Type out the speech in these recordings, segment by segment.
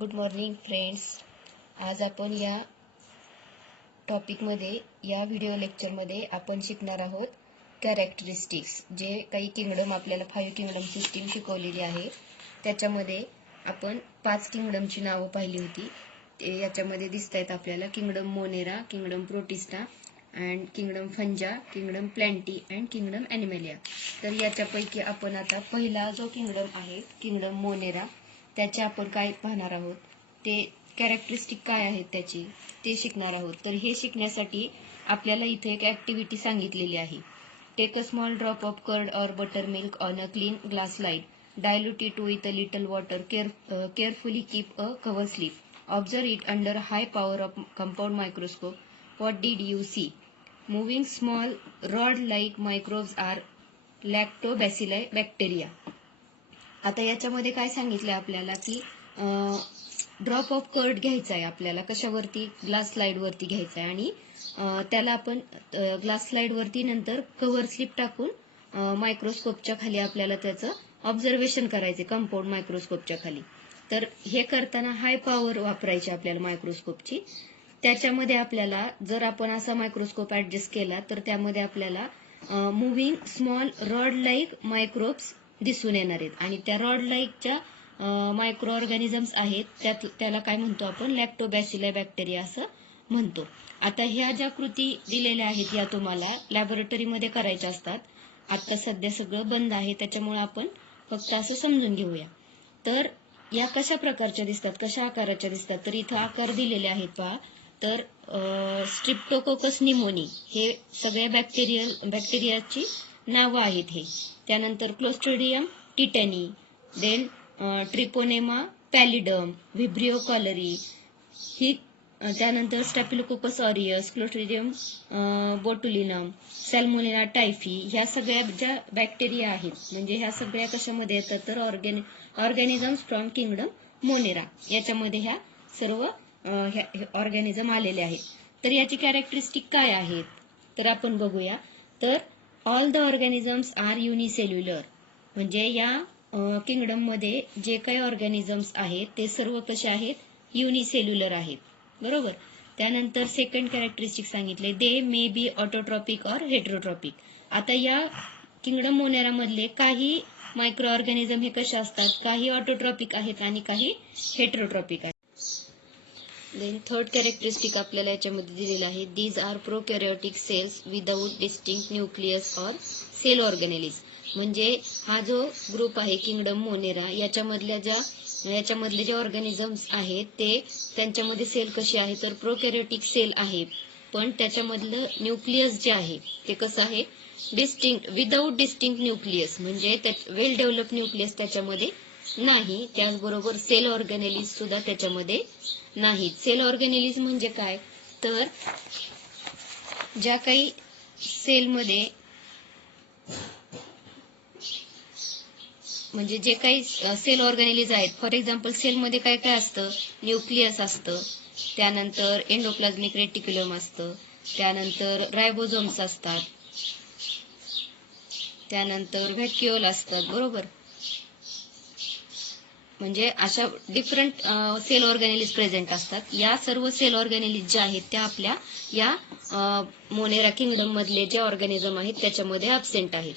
Good morning friends. आज आपण या टॉपिकमध्ये या व्हिडिओ लेक्चरमध्ये आपण शिकणार आहोत कॅरेक्टरिस्टिक्स. जे काही किंगडम आपल्याला 5 किंगडम सिस्टीम शिकवलेली आहे त्याच्यामध्ये आपण 5 किंगडमची नावं पाहिली होती. ते याच्यामध्ये दिसत आहेत आपल्याला kingdom Monera, kingdom Protista and kingdom fungi, kingdom Plantae and kingdom Animalia. तर याच्यापैकी आपण आता पहिला जो किंगडम आहे किंगडम मोनेरा त्याचे आपण काय पाहणार आहोत, ते कॅरेक्टरिस्टिक काय आहेत त्याची ते शिकणार आहोत. तर हे शिकण्यासाठी आपल्याला इथे एक ऍक्टिव्हिटी सांगितलेली आहे. Take a small drop of curd or butter milk on a clean glass slide, dilute it with a little water, carefully keep a cover slip, observe it under high power of compound microscope. What did you see? Moving small rod like microbes are lactobacilli bacteria. आता याच्यामध्ये काय सांगितलंय आपल्याला की drop of curd घ्यायचा आहे आपल्याला. कशावरती? Glass slide वरती घ्यायचा आहे आणि त्याला आपण ग्लास स्लाइड वरती नंतर कव्हर स्लिप टाकून मायक्रोस्कोपच्या खाली आपल्याला त्याचं ऑब्झर्वेशन करायचे कंपाऊंड मायक्रोस्कोपच्या खाली. तर हे करताना हाय पॉवर वापरायची आपल्याला मायक्रोस्कोपची. त्याच्यामध्ये आपल्याला जर आपण असा मायक्रोस्कोप ऍडजस्ट केला तर त्यामध्ये आपल्याला moving small rod like microbes दिसून येणार आहेत आणि त्या रॉड लाईकच्या मायक्रो ऑर्गॅनिझम्स आहेत त्याला काय म्हणतो आपण? लॅक्टोबॅसिली बॅक्टेरिया असं म्हणतो. आता ह्या ज्या कृती दिलेल्या आहेत या तुम्हाला लॅबोरेटरीमध्ये करायच्या असतात. आता सध्या सगळं बंद आहे त्याच्यामुळे आपण फक्त असं समजून घेऊया. तर या कशा प्रकारच्या दिसतात, कशा आकाराच्या दिसतात? तर इथं आकार दिलेले आहेत पहा. तर स्ट्रिप्टोकोकस निमोनी हे सगळे बॅक्टेरियाची नावं आहेत हे. त्यानंतर क्लोस्ट्रिडियम टिटॅनी, देन ट्रिपोनेमा पॅलिडम, व्हिब्रिओ कॉलरी ही, त्यानंतर staphylococcus aureus, Clostridium botulinum, सॅल्मोनेला typhi, ह्या सगळ्या ज्या बॅक्टेरिया आहेत म्हणजे ह्या सगळ्या कशामध्ये येतात तर ऑर्गॅनिझम्स फ्रॉम किंगडम मोनेरा याच्यामध्ये ह्या सर्व ऑर्गॅनिझम आलेले आहेत. तर याची कॅरेक्टरिस्टिक काय आहेत तर आपण बघूया. तर all the organisms are unicellular, म्हणजे या किंगडम मध्ये जे काही ऑर्गॅनिझम्स आहेत ते सर्व कसे आहेत? युनिसेल्युलर आहेत, बरोबर. त्यानंतर सेकंड कॅरेक्टरिस्टिक सांगितले, दे मे बी ऑटोट्रॉपिक और हेट्रोट्रॉपिक. आता या किंगडम मोनेरा मधले काही मायक्रो ऑर्गॅनिझम हे कसे असतात? काही ऑटोट्रॉपिक आहेत आणि काही हेट्रोट्रॉपिक आहेत. देन थर्ड कॅरेक्टरिस्टिक आपल्याला याच्यामध्ये दिलेलं आहे, these are prokaryotic cells without distinct nucleus or cell organelles. म्हणजे हा जो ग्रुप आहे किंगडम मोनेरा याच्यामधले जे ऑर्गॅनिझम्स आहेत ते त्यांच्यामध्ये सेल कशी आहे तर प्रोकॅरियोटिक सेल आहे, पण त्याच्यामधलं न्यूक्लियस जे आहे ते कसं आहे? डिस्टिंक्ट, विदाउट डिस्टिंक्ट न्यूक्लियस, म्हणजे वेल डेव्हलप न्यूक्लियस त्याच्यामध्ये नाही. त्याचबरोबर सेल ऑर्गॅनेलिज सुद्धा त्याच्यामध्ये नाहीत. सेल ऑर्गॅनेलिज म्हणजे काय तर ज्या काही सेलमध्ये म्हणजे जे काही सेल ऑर्गॅनिलिज आहेत, फॉर एक्झाम्पल सेलमध्ये काय काय असतं? न्यूक्लियस असतं, त्यानंतर एंडोप्लाझ्मिक रेटिक्युलम असतं, त्यानंतर रायबोझोम्स असतात, त्यानंतर व्हॅक्युओल असतात, बरोबर. म्हणजे अशा डिफरंट सेल ऑर्गॅनिलिज प्रेझेंट असतात. या सर्व सेल ऑर्गॅनिलिज ज्या आहेत त्या आपल्या या मोनेरा किंगडम मधले जे ऑर्गॅनिझम आहेत त्याच्यामध्ये अब्सेंट आहेत,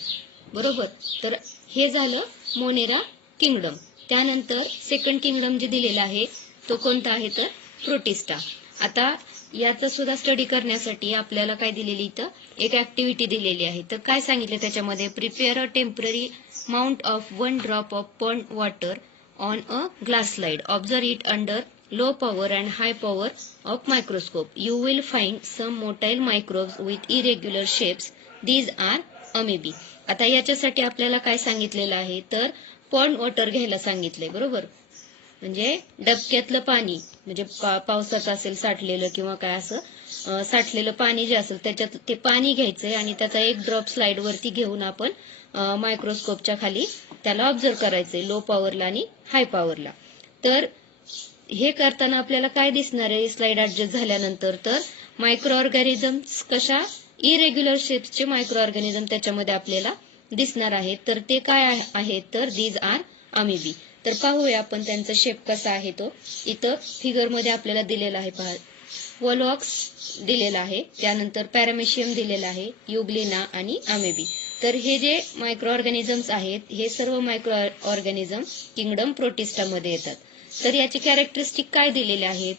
बरोबर. तर हे झालं मोनेरा किंगडम. त्यानंतर सेकंड किंगडम जे दिलेला आहे तो कोणता आहे तर प्रोटिस्टा. आता याचा सुद्धा स्टडी करण्यासाठी आपल्याला काय दिलेली इथं एक ऍक्टिव्हिटी दिलेली आहे. तर काय सांगितलं त्याच्यामध्ये? Prepare a temporary mount of 1 drop of pond water on a glass slide. Observe it under low power and high power of microscope. You will find some motile microbes with irregular shapes. These are amoeba. आता याच्यासाठी आपल्याला काय सांगितलेलं आहे तर pond water घ्यायला सांगितलंय, बरोबर. म्हणजे डबक्यातलं पाणी, म्हणजे पावसाचं असेल साठलेलं किंवा काय असं साठलेलं पाणी जे असेल त्याच्यात ते पाणी घ्यायचंय आणि त्याचा एक ड्रॉप स्लाइड वरती घेऊन आपण मायक्रोस्कोपच्या खाली त्याला ऑब्झर्व करायचंय, लो पॉवरला आणि हाय पॉवरला. तर हे करताना आपल्याला काय दिसणार आहे स्लाइड ऍडजस्ट झाल्यानंतर तर मायक्रो ऑर्गॅनिझम्स कशा इरेग्युलर शेप्सचे मायक्रो ऑर्गॅनिझम त्याच्यामध्ये आपल्याला दिसणार आहेत. तर ते काय आहेत तर दीज आर अमिबी. तर पाहूया आपण त्यांचा शेप कसा आहे तो. इथं फिगरमध्ये आपल्याला दिलेला आहे पहा. वॉलॉक्स दिलेला आहे, त्यानंतर पॅरामेशियम दिलेला आहे, युग्लिना आणि अमेबी. तर हे जे मायक्रो ऑर्गॅनिझम्स आहेत हे सर्व मायक्रो ऑर्गॅनिझम किंगडम प्रोटिस्टामध्ये येतात. तर याचे कॅरेक्टरिस्टिक काय दिलेले आहेत.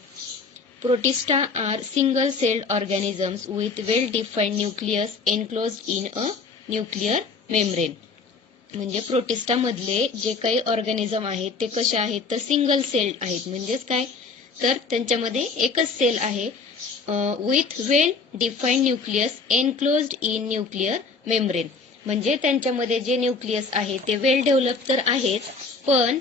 Protista are single celled organisms with well defined nucleus enclosed in a nuclear membrane. म्हणजे प्रोटिस्टा मधले जे काही ऑर्गॅनिझम आहेत ते कसे आहेत तर सिंगल सेल्ड आहेत. म्हणजेच काय तर त्यांच्यामध्ये एकच सेल आहे with well defined nucleus enclosed in nuclear membrane. म्हणजे त्यांच्यामध्ये जे न्यूक्लियस आहे ते वेल डेव्हलप तर आहेत, पण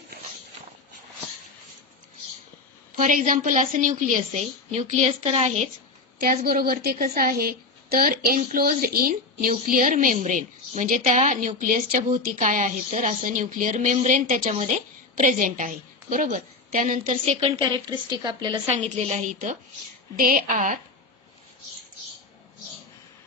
फॉर एक्झाम्पल असं न्यूक्लियस तर आहेच, त्याचबरोबर ते कसं आहे तर एनक्लोज्ड इन न्यूक्लिअर मेम्ब्रेन. म्हणजे त्या न्यूक्लियसच्या भोवती काय आहे तर असं न्यूक्लिअर मेम्ब्रेन त्याच्यामध्ये प्रेझेंट आहे. बरोबर. त्यानंतर सेकंड कॅरेक्टरिस्टिक आपल्याला सांगितलेलं आहे इथं.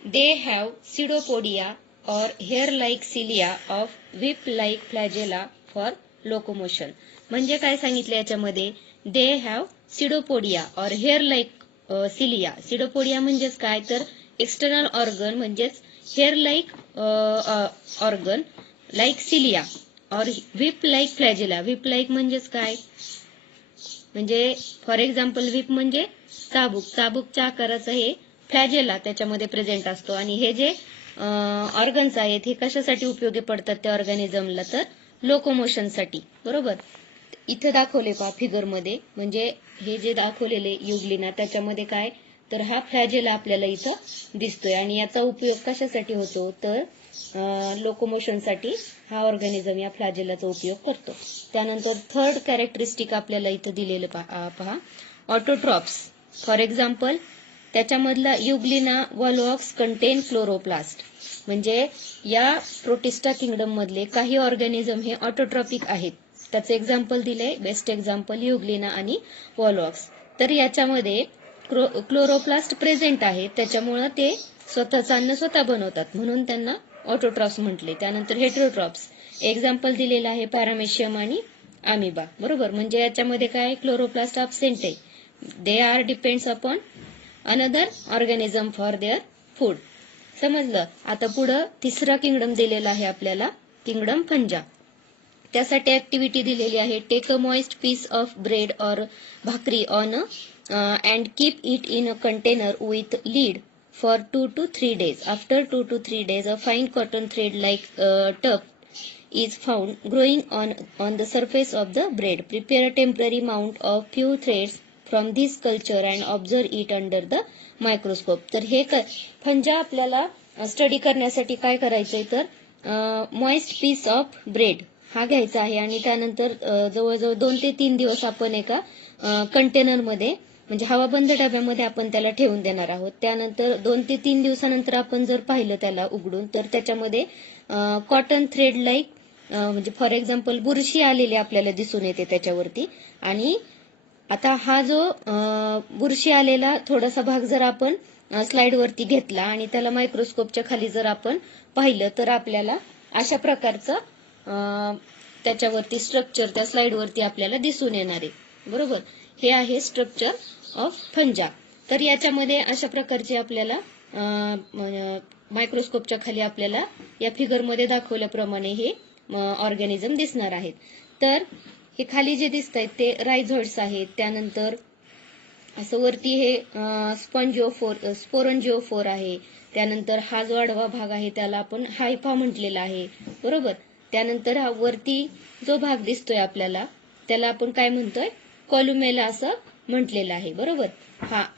They have pseudopodia or hair-like cilia of whip-like flagella for locomotion. म्हणजे काय सांगितलं याच्यामध्ये. दे हॅव सिडोपोडिया और hair-like cilia. सिडोपोडिया म्हणजेच काय तर एक्सटर्नल ऑर्गन म्हणजेच hair-like ऑर्गन like cilia और whip-like flagella. whip-like म्हणजेच काय म्हणजे फॉर एक्झाम्पल whip म्हणजे चाबूकच्या आकाराचं हे फ्लॅजेला त्याच्यामध्ये प्रेझेंट असतो. आणि हे जे ऑर्गन्स आहेत हे कशासाठी उपयोगी पडतात त्या ऑर्गॅनिझमला तर लोकोमोशनसाठी. बरोबर. इथं दाखवले पहा फिगरमध्ये. म्हणजे हे जे दाखवलेले युग्लिना त्याच्यामध्ये काय तर हा फ्लॅजेला आपल्याला इथं दिसतोय आणि याचा उपयोग कशासाठी होतो तर लोकोमोशनसाठी हा ऑर्गॅनिझम या फ्लॅजेलाचा उपयोग करतो. त्यानंतर थर्ड कॅरेक्टरिस्टिक आपल्याला इथं दिलेलं पहा. ऑटोट्रॉप्स. फॉर एक्झाम्पल त्याच्यामधला युग्लिना वॉलॉक्स कंटेन क्लोरोप्लास्ट. म्हणजे या प्रोटिस्टा किंगडम मधले काही ऑर्गॅनिझम हे ऑटोट्रॉपिक आहेत. त्याचं एक्झाम्पल दिलंय. बेस्ट एक्झाम्पल युग्लिना आणि वॉलॉक्स. तर याच्यामध्ये क्लोरोप्लास्ट प्रेझेंट आहे, त्याच्यामुळं ते स्वतःचं अन्न स्वतः बनवतात म्हणून त्यांना ऑटोट्रॉप्स म्हटले. त्यानंतर हेटेरोट्रॉप्स. एक्झाम्पल दिलेलं आहे पॅरामेशियम आणि अमिबा. बरोबर. म्हणजे याच्यामध्ये काय क्लोरोप्लास्ट अब्सेंट आहे. They are depends upon another organism for their food. समजलं. आता पुढं तिसरा किंगडम दिलेला आहे आपल्याला, किंगडम फंजा. त्यासाठी ऍक्टिव्हिटी दिलेली आहे. Take a moist piece of bread or bhakri on and keep it in a container with lid for 2 to 3 days. After 2 to 3 days, a fine cotton thread like tuft is found growing on the surface of the bread. Prepare a temporary mount of few threads from this culture and observe it under the microscope. तर हे फंजा आपल्याला study करण्यासाठी काय करायचंय तर moist piece of bread हा घ्यायचा आहे आणि त्यानंतर जवळजवळ 2 ते 3 दिवस आपण एका कंटेनरमध्ये म्हणजे हवाबंद डब्यामध्ये आपण त्याला ठेवून देणार आहोत. त्यानंतर 2 ते 3 दिवसानंतर आपण जर पाहिलं त्याला उघडून तर त्याच्यामध्ये कॉटन थ्रेड लाईक म्हणजे फॉर एक्झाम्पल बुरशी आलेली आपल्याला दिसून येते त्याच्यावरती. आणि आता हा जो बुरशी आलेला थोडासा भाग जर आपण स्लाइड वरती घेतला आणि त्याला मायक्रोस्कोपच्या खाली जर आपण पाहिलं तर आपल्याला अशा प्रकारचं त्याच्यावरती स्ट्रक्चर त्या स्लाइड वरती आपल्याला दिसून येणार आहे. बरोबर. हे आहे स्ट्रक्चर ऑफ फंजा. तर याच्यामध्ये अशा प्रकारचे आपल्याला मायक्रोस्कोपच्या खाली आपल्याला या फिगरमध्ये दाखवल्याप्रमाणे हे ऑर्गॅनिझम दिसणार आहेत. तर हे खाली जे दिसत आहेत ते रायझोइड्स आहेत. त्यानंतर असं वरती हे स्पोरंजिओफोर आहे. त्यानंतर हा जो आडवा भाग आहे त्याला आपण हायफा म्हटलेला आहे. बरोबर. त्यानंतर हा वरती जो भाग दिसतोय आपल्याला त्याला आपण काय म्हणतोय कॉलुमेला असं म्हटलेलं आहे. बरोबर.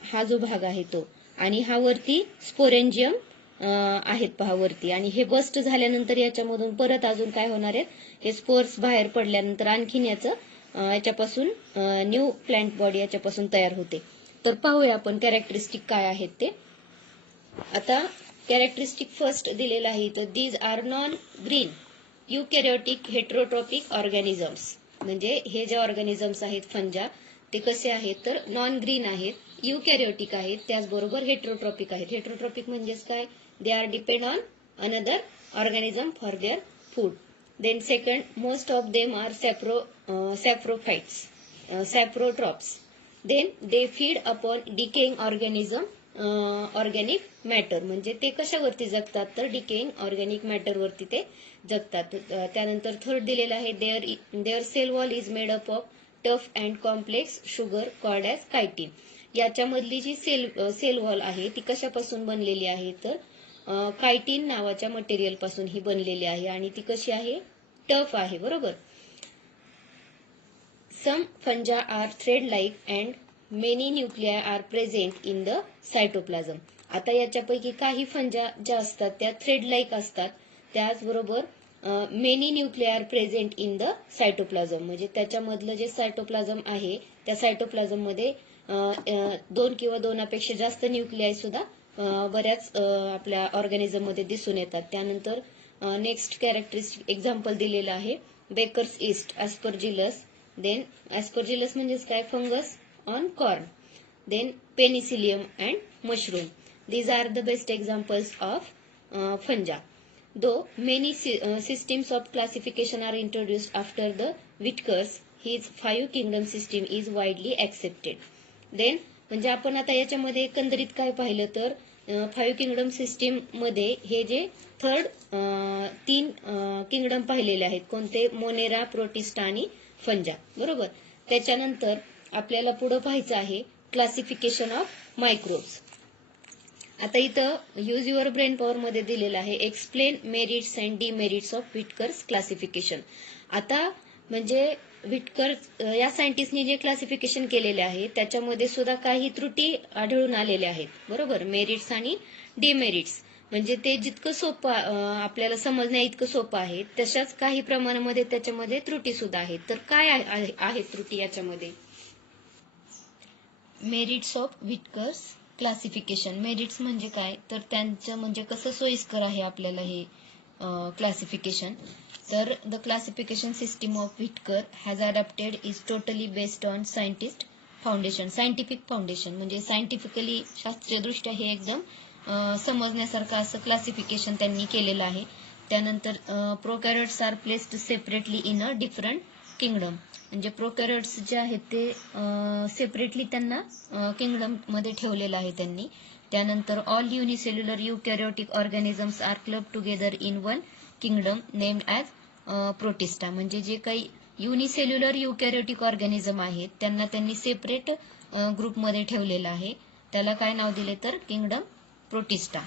हा जो भाग आहे तो. आणि हा वरती स्पोरेंजियम आहेत पहा वरती. आणि हे बस्ट झाल्यानंतर याच्यामधून परत अजून काय होणार आहेत हे स्पोर्स बाहेर पडल्यानंतर आणखीन याच्यापासून न्यू प्लांट बॉडी याच्यापासून तयार होते. तर पाहूया आपण कॅरेक्टरिस्टिक काय आहेत ते. आता कॅरेक्टरिस्टिक फर्स्ट दिलेला आहे तर these are non green eukaryotic heterotrophic organisms. म्हणजे हे जे ऑर्गॅनिझम्स आहेत फंजा ते कसे आहेत तर नॉन ग्रीन आहेत, युकॅरियोटिक आहेत, त्याचबरोबर हेटेरोट्रॉपिक आहेत. हेटेरोट्रॉपिक म्हणजेच काय they are depend on another organism for their food. Then second, most of them are saprophytes, saprotrophs. Then they feed upon decaying organic matter. म्हणजे ते कशावरती जगतात तर डिकेइंग ऑर्गॅनिक मॅटर वरती ते जगतात. त्यानंतर थर्ड दिलेला आहे, their cell wall is made up of tough and complex sugar called as chitin. याच्यामधली जी सेल वॉल आहे ती कशापासून बनलेली आहे तर कायटिन नावाच्या मटेरियल पासून ही बनलेली आहे आणि ती कशी आहे, टफ आहे. बरोबर. Some fungi are thread like and many nuclei are present in the cytoplasm. आता याच्यापैकी काही फंजा ज्या असतात त्या थ्रेड लाईक असतात, त्याचबरोबर many nuclei are present in the cytoplasm. म्हणजे त्याच्यामधलं जे सायटोप्लाझम आहे त्या सायटोप्लाझम मध्ये 2 किंवा 2पेक्षा जास्त न्यूक्लियाय सुद्धा बऱ्याच आपल्या ऑर्गॅनिझम मध्ये दिसून येतात. त्यानंतर नेक्स्ट कॅरेक्टरिस्टिक एक्झाम्पल दिलेलं आहे, बेकर्स ईस्ट, ॲस्परजिलस. देन ॲस्परजिलस म्हणजेच काय, fungus on corn. Then penicillium and mushroom. These are the best examples of fungi. Though many systems of classification are introduced after the Whitaker's, his 5 kingdom system is widely accepted. Then म्हणजे आपण आता याच्यामध्ये एकंदरीत काय पाहिलं तर 5 kingdom system मध्ये हे जे थर्ड 3 किंगडम पाहिलेले आहेत, कोणते, मोनेरा, प्रोटिस्टा आणि फंजा. बरोबर. त्याच्यानंतर आपल्याला पुढे पाहायचं आहे क्लासिफिकेशन ऑफ मायक्रोब्स. आता इथं यूज युअर ब्रेन पॉवर मध्ये दिलेलं आहे, explain merits and demerits of Whittaker's classification. आता म्हणजे व्हिटकर या सायंटिस्टनी जे क्लासिफिकेशन केलेले आहे त्याच्यामध्ये सुद्धा काही त्रुटी आढळून आलेल्या आहेत. बरोबर. मेरिट्स आणि डिमेरिट्स म्हणजे ते जितकं सोपं आपल्याला समजण्या इतकं सोपं आहे तशाच काही प्रमाणामध्ये त्याच्यामध्ये त्रुटी सुद्धा आहेत. तर काय आहेत त्रुटी याच्यामध्ये? Merits of Whittaker's classification. Merits म्हणजे काय तर त्यांचं म्हणजे कसं सोयीस्कर आहे आपल्याला हे क्लासिफिकेशन. तर the classification system of Whittaker has adapted is totally based on scientific foundation. म्हणजे सायंटिफिकली शास्त्रीयदृष्ट्या हे एकदम समजण्यासारखं असं क्लासिफिकेशन त्यांनी केलेलं आहे. त्यानंतर prokaryotes are placed separately in a different kingdom. म्हणजे प्रोकॅरियोट्स जे आहेत ते सेपरेटली त्यांना किंगडम मध्ये ठेवलेलं आहे त्यांनी. त्यानंतर all unicellular eukaryotic organisms are club together in one kingdom named as Protista. म्हणजे जे काही युनिसेल्युलर युकॅरियोटिक ऑर्गॅनिझम आहेत त्यांना त्यांनी सेपरेट ग्रुपमध्ये ठेवलेलं आहे. त्याला काय नाव दिले तर kingdom protista.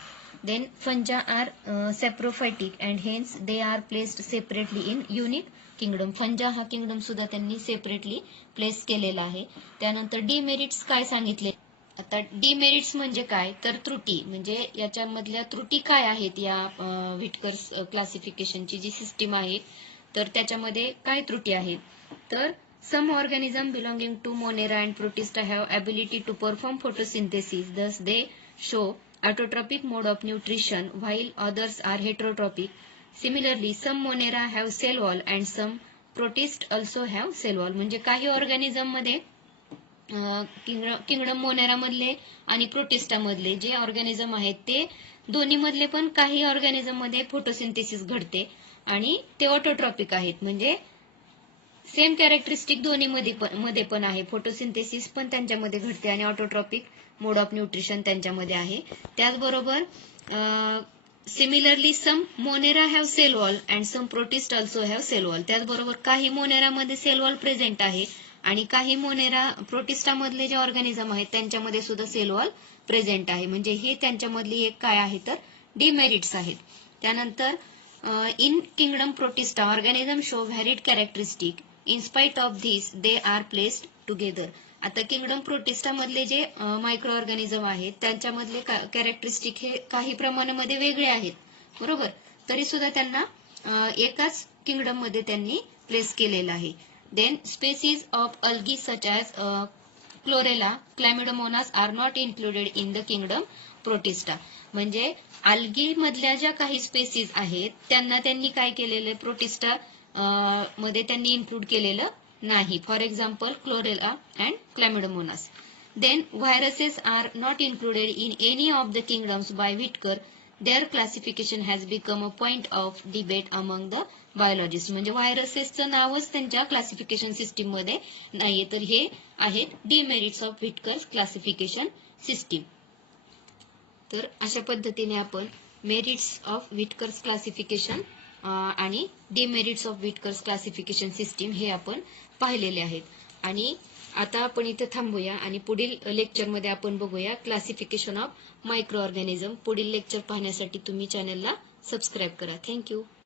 Then fungi are saprophytic and hence they are placed separately in unique kingdom. फंजा हा किंगडम सुद्धा त्यांनी सेपरेटली प्लेस केलेला आहे. त्यानंतर डिमेरिट्स काय सांगितले? आता डिमेरिट्स म्हणजे काय तर त्रुटी. म्हणजे याच्यामधल्या त्रुटी काय आहेत या व्हिटकर्स क्लासिफिकेशनची जी सिस्टीम आहे तर त्याच्यामध्ये काय त्रुटी आहेत तर some organism belonging to Monera and Protista have ability to perform photosynthesis. Thus they show autotrophic mode of nutrition while others are heterotrophic. Similarly, some Monera have cell wall and some Protist also have cell wall. म्हणजे काही organism मध्ये kingdom Monera मधले आणि protista मधले जे organism आहेत ते दोन्ही मधले पण काही ऑर्गॅनिझम मध्ये फोटोसिंथेसिस घडते आणि ते ऑटोट्रॉपिक आहेत. म्हणजे सेम कॅरेक्टरिस्टिक दोन्ही मध्ये पण आहे. फोटोसिंथेसिस पण त्यांच्यामध्ये घडते आणि ऑटोट्रॉपिक मोड ऑफ न्यूट्रिशन त्यांच्यामध्ये आहे. त्याचबरोबर similarly some Monera have cell wall and some protist also have cell wall. त्याचबरोबर काही मोनेरामध्ये सेल वॉल प्रेझेंट आहे आणि काही मोनेरा प्रोटिस्टा मधले जे ऑर्गॅनिझम आहेत त्यांच्यामध्ये सुद्धा सेल वॉल प्रेझेंट आहे. म्हणजे हे त्यांच्यामधली एक काय आहे तर डिमेरिट्स आहेत. त्यानंतर in kingdom protista organism show व्हॅरिड characteristic. In spite of this they are placed together. आता किंगडम प्रोटिस्टा मधले जे मायक्रो ऑर्गॅनिझम आहेत त्यांच्यामधले कॅरेक्टरिस्टिक हे काही प्रमाणामध्ये वेगळे आहेत. बरोबर. तरी सुद्धा त्यांना एकाच किंगडम मध्ये त्यांनी प्लेस केलेलं आहे. Then species of algae such as Chlorella, Chlamydomonas are not included in the kingdom Protista. म्हणजे अल्गी मधल्या ज्या काही स्पेसीज आहेत त्यांना त्यांनी काय केलेलं प्रोटिस्टा मध्ये त्यांनी इन्क्लूड केलेलं नाही. For example Chlorella and Chlamydomonas. Then viruses are not included in any of the kingdoms by Whittaker. Their classification has become a point of debate among the biologist. म्हणजे व्हायरसेसचं नावच त्यांच्या क्लासिफिकेशन सिस्टीम मध्ये नाहीये, तर हे आहेत demerits of Whittaker's classification system. तर अशा पद्धतीने आपण मेरिट्स ऑफ व्हिटकर्स क्लासिफिकेशन आणि demerits of Whittaker's classification system हे आपण पाहिलेले आहेत. आणि आता आपण इथे थांबूया आणि पुढील लेक्चरमध्ये आपण बघूया क्लासिफिकेशन ऑफ मायक्रो ऑर्गॅनिझम. पुढील लेक्चर पाहण्यासाठी तुम्ही चॅनलला सबस्क्राईब करा. थँक्यू.